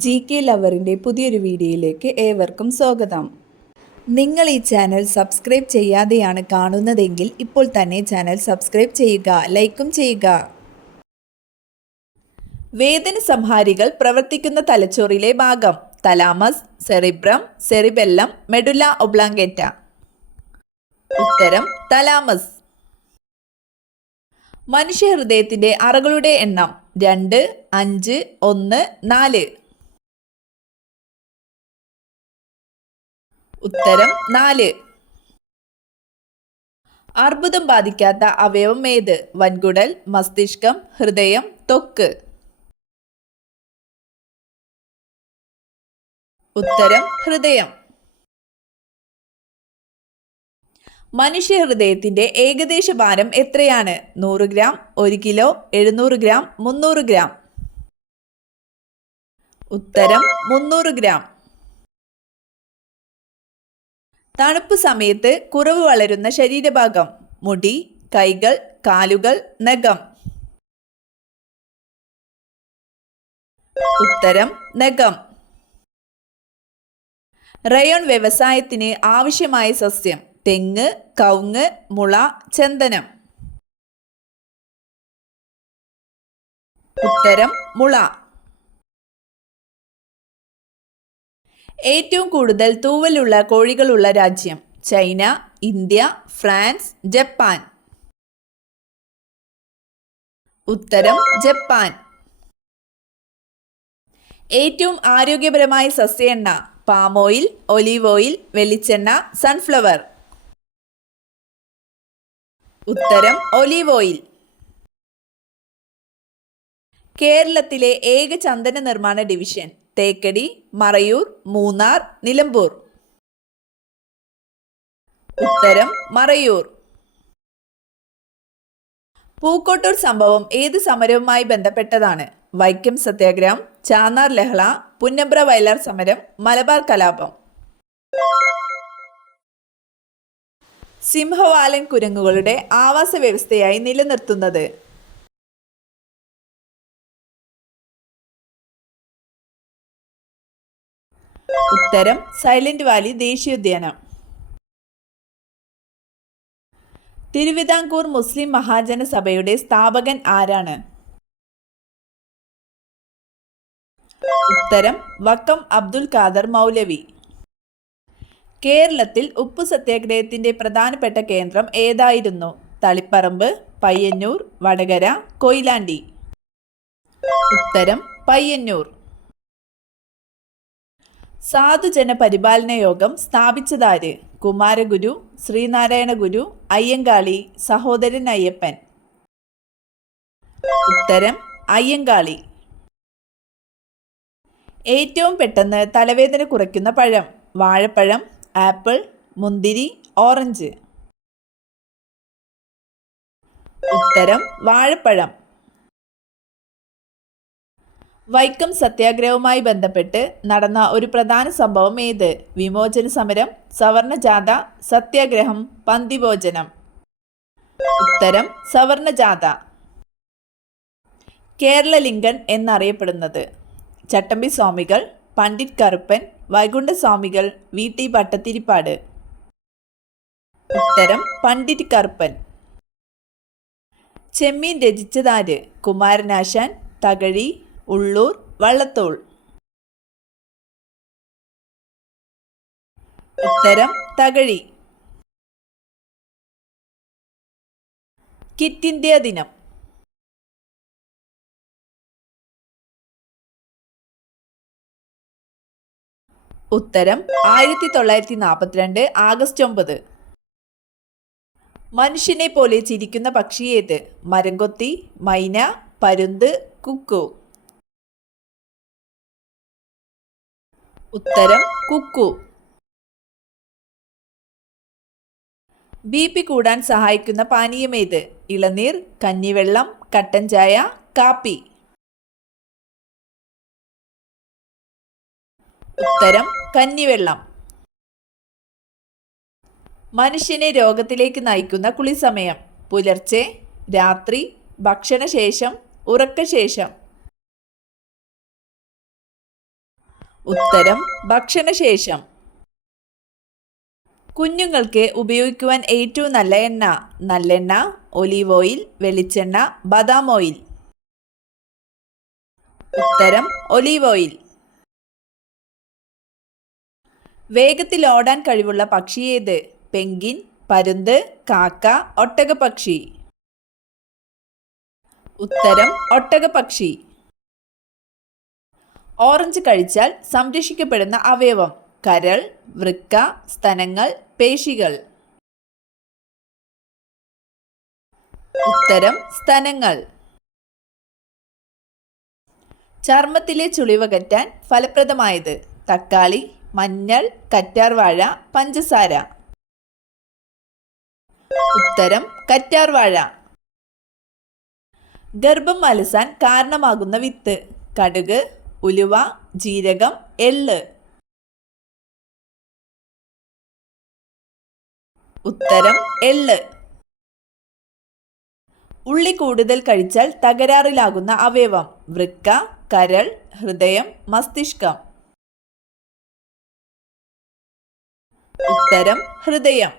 GK ലവറിൻ്റെ പുതിയൊരു വീഡിയോയിലേക്ക് ഏവർക്കും സ്വാഗതം. നിങ്ങൾ ഈ ചാനൽ സബ്സ്ക്രൈബ് ചെയ്യാതെയാണ് കാണുന്നതെങ്കിൽ ഇപ്പോൾ തന്നെ ചാനൽ സബ്സ്ക്രൈബ് ചെയ്യുക, ലൈക്കും ചെയ്യുക. വേദന സംഹാരികൾ പ്രവർത്തിക്കുന്ന തലച്ചോറിലെ ഭാഗം thalamus, cerebrum, cerebellum, medulla oblongata. ഉത്തരം തലാമസ്. മനുഷ്യഹൃദയത്തിൻ്റെ അറകളുടെ എണ്ണം 2, 5, 1, 4. ഉത്തരം 4. അർബുദം ബാധിക്കാത്ത അവയവം ഏത്? വൻകുടൽ, മസ്തിഷ്കം, ഹൃദയം, ത്വക്ക്. ഉത്തരം ഹൃദയം. മനുഷ്യഹൃദയത്തിന്റെ ഏകദേശ ഭാരം എത്രയാണ്? 100 ഗ്രാം, 1 കിലോ, 700 ഗ്രാം, 300 ഗ്രാം. ഉത്തരം 300 ഗ്രാം. തണുപ്പ് സമയത്ത് കുറവ് വളരുന്ന ശരീരഭാഗം? മുടി, കൈകൾ, കാലുകൾ, നഖം. ഉത്തരം നഖം. റയോൺ വ്യവസായത്തിന് ആവശ്യമായ സസ്യം? തെങ്ങ്, കവുങ്ങ്, മുള, ചന്ദനം. ഉത്തരം മുള. ഏറ്റവും കൂടുതൽ തൂവലുള്ള കോഴികളുള്ള രാജ്യം? China, India, France, Japan. ഉത്തരം ജപ്പാൻ. ഏറ്റവും ആരോഗ്യപരമായ സസ്യ എണ്ണ? പാം ഓയിൽ, ഒലീവ് ഓയിൽ, വെളിച്ചെണ്ണ, സൺഫ്ലവർ. ഉത്തരം ഒലീവ് ഓയിൽ. കേരളത്തിലെ ഏക ചന്ദന നിർമ്മാണ ഡിവിഷൻ? തേക്കടി, മറയൂർ, മൂന്നാർ, നിലമ്പൂർ. ഉത്തരം മറയൂർ. പൂക്കോട്ടൂർ സംഭവം ഏത് സമരവുമായി ബന്ധപ്പെട്ടതാണ്? വൈക്കം സത്യാഗ്രഹം, ചാന്നാർ ലഹള, പുന്നപ്ര വയലാർ സമരം, മലബാർ കലാപം. സിംഹവാലൻ കുരങ്ങുകളുടെ ആവാസ വ്യവസ്ഥയായി നിലനിർത്തുന്നത്? ഉത്തരം സൈലന്റ് വാലി ദേശീയോദ്യാനം. തിരുവിതാംകൂർ മുസ്ലിം മഹാജന സഭയുടെ സ്ഥാപകൻ ആരാണ്? ഉത്തരം വക്കം അബ്ദുൽ ഖാദർ മൗലവി. കേരളത്തിൽ ഉപ്പു സത്യാഗ്രഹത്തിന്റെ പ്രധാനപ്പെട്ട കേന്ദ്രം ഏതായിരുന്നു? തളിപ്പറമ്പ്, പയ്യന്നൂർ, വടകര, കൊയിലാണ്ടി. ഉത്തരം പയ്യന്നൂർ. സാധുജന പരിപാലന യോഗം സ്ഥാപിച്ചതാര്? കുമാരഗുരു, ശ്രീനാരായണ ഗുരു, അയ്യങ്കാളി, സഹോദരൻ അയ്യപ്പൻ. ഉത്തരം അയ്യങ്കാളി. ഏറ്റവും പെട്ടെന്ന് തലവേദന കുറയ്ക്കുന്ന പഴം? വാഴപ്പഴം, ആപ്പിൾ, മുന്തിരി, ഓറഞ്ച്. ഉത്തരം വാഴപ്പഴം. വൈക്കം സത്യാഗ്രഹവുമായി ബന്ധപ്പെട്ട് നടന്ന ഒരു പ്രധാന സംഭവം ഏത്? വിമോചന സമരം, സവർണ ജാഥ, സത്യാഗ്രഹം, പന്തിഭോജനം. ഉത്തരം സവർണ ജാഥ. കേരള ലിംഗൻ എന്നറിയപ്പെടുന്നത്? ചട്ടമ്പി സ്വാമികൾ, പണ്ഡിറ്റ് കറുപ്പൻ, വൈകുണ്ഠസ്വാമികൾ, VT ഭട്ടതിരിപ്പാട്. ഉത്തരം പണ്ഡിറ്റ് കറുപ്പൻ. ചെമ്മീൻ രചിച്ചതാര്? കുമാരനാശാൻ, തകഴി, ഉള്ളൂർ, വള്ളത്തോൾ. ഉത്തരം തകഴി. ക്വിറ്റ് ഇന്ത്യ ദിനം? ഉത്തരം 1942 ആഗസ്റ്റ് 9. മനുഷ്യനെ പോലെ ചിരിക്കുന്ന പക്ഷി ഏത്? മരംകൊത്തി, മൈന, പരുന്ത്, കുക്കു. ഉത്തരം കുക്കു. BP കൂടാൻ സഹായിക്കുന്ന പാനീയം ഏത്? ഇളനീർ, കഞ്ഞിവെള്ളം, കട്ടൻ ചായ, കാപ്പി. ഉത്തരം കഞ്ഞിവെള്ളം. മനുഷ്യനെ രോഗത്തിലേക്ക് നയിക്കുന്ന കുളിസമയം? പുലർച്ചെ, രാത്രി, ഭക്ഷണശേഷം, ഉറക്കശേഷം. ഉത്തരം ഭക്ഷണശേഷം. കുഞ്ഞുങ്ങൾക്ക് ഉപയോഗിക്കുവാൻ ഏറ്റവും നല്ല എണ്ണ: നല്ലെണ്ണ, ഒലീവ് ഓയിൽ, വെളിച്ചെണ്ണ, ബദാം ഓയിൽ. ഉത്തരം ഒലീവ് ഓയിൽ. വേഗത്തിൽ ഓടാൻ കഴിവുള്ള പക്ഷി ഏത്? പെൻഗ്വിൻ, പരുന്ത്, കാക്ക, ഒട്ടകപ്പക്ഷി. ഉത്തരം ഒട്ടകപ്പക്ഷി. ഓറഞ്ച് കഴിച്ചാൽ സംരക്ഷിക്കപ്പെടുന്ന അവയവം: കരൾ, വൃക്ക, സ്തനങ്ങൾ, പേശികൾ. ഉത്തരം സ്തനങ്ങൾ. ചർമ്മത്തിലെ ചുളിവകറ്റാൻ ഫലപ്രദമായത്: തക്കാളി, മഞ്ഞൾ, കറ്റാർവാഴ, പഞ്ചസാര. ഉത്തരം കറ്റാർവാഴ. ഗർഭം അലസാൻ കാരണമാകുന്ന വിത്ത്: കടുക്, ഉലുവ, ജീരകം, എള്ള്. ഉത്തരം എള്ള്. ഉള്ളി കൂടുതൽ കഴിച്ചാൽ തകരാറിലാകുന്ന അവയവം: വൃക്ക, കരൾ, ഹൃദയം, മസ്തിഷ്കം. ഉത്തരം ഹൃദയം.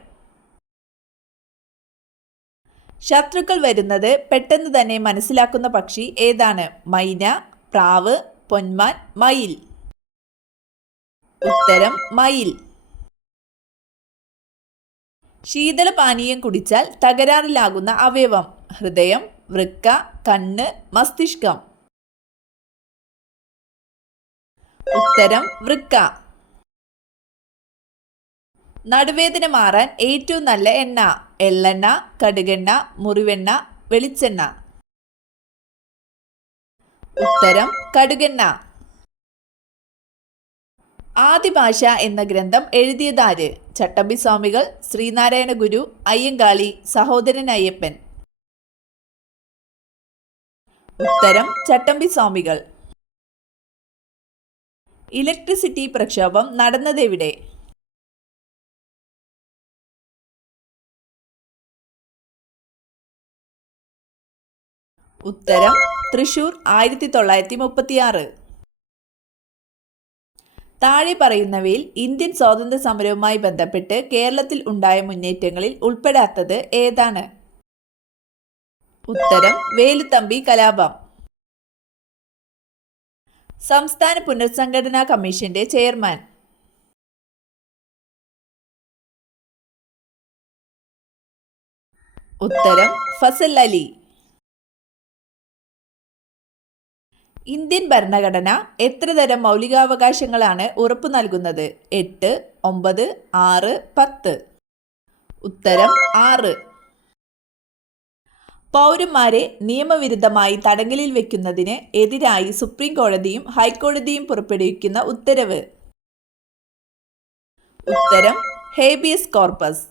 ശത്രുക്കൾ വരുന്നത് പെട്ടെന്ന് തന്നെ മനസ്സിലാക്കുന്ന പക്ഷി ഏതാണ്? മൈന, പ്രാവ്, പൊന്മാൻ, മയിൽ. ഉത്തരം മയിൽ. ശീതളപാനീയം കുടിച്ചാൽ തകരാറിലാകുന്ന അവയവം: ഹൃദയം, വൃക്ക, കണ്ണ്, മസ്തിഷ്കം. ഉത്തരം വൃക്ക. നടുവേദന മാറാൻ ഏറ്റവും നല്ല എണ്ണ: എള്ളെണ്ണ, കടുകെണ്ണ, മുറിവെണ്ണ, വെളിച്ചെണ്ണ. ഉത്തരം കടുകെണ്ണ. ആദിഭാഷ എന്ന ഗ്രന്ഥം എഴുതിയതാര്? ചട്ടമ്പിസ്വാമികൾ, ശ്രീനാരായണ ഗുരു, അയ്യങ്കാളി, സഹോദരൻ അയ്യപ്പൻ. ഉത്തരം ചട്ടമ്പിസ്വാമികൾ. ഇലക്ട്രിസിറ്റി പ്രക്ഷോഭം നടന്നതെവിടെ? ഉത്തരം തൃശൂർ, 1936. താഴെ പറയുന്നവയിൽ ഇന്ത്യൻ സ്വാതന്ത്ര്യ സമരവുമായി ബന്ധപ്പെട്ട് കേരളത്തിൽ ഉണ്ടായ മുന്നേറ്റങ്ങളിൽ ഉൾപ്പെടാത്തത് ഏതാണ്? ഉത്തരം വേലുത്തമ്പി കലാപം. സംസ്ഥാന പുനർസംഘടനാ കമ്മീഷന്റെ ചെയർമാൻ? ഉത്തരം ഫസൽ അലി. ഇന്ത്യൻ ഭരണഘടന എത്ര തരം മൗലികാവകാശങ്ങളാണ് ഉറപ്പു നൽകുന്നത്? 8, 9, 6, 10. ഉത്തരം 6. പൗരന്മാരെ നിയമവിരുദ്ധമായി തടങ്കലിൽ വെക്കുന്നതിന് എതിരായി സുപ്രീം കോടതിയും ഹൈക്കോടതിയും പുറപ്പെടുവിക്കുന്ന ഉത്തരവ്? ഉത്തരം ഹേബിയസ് കോർപ്പസ്.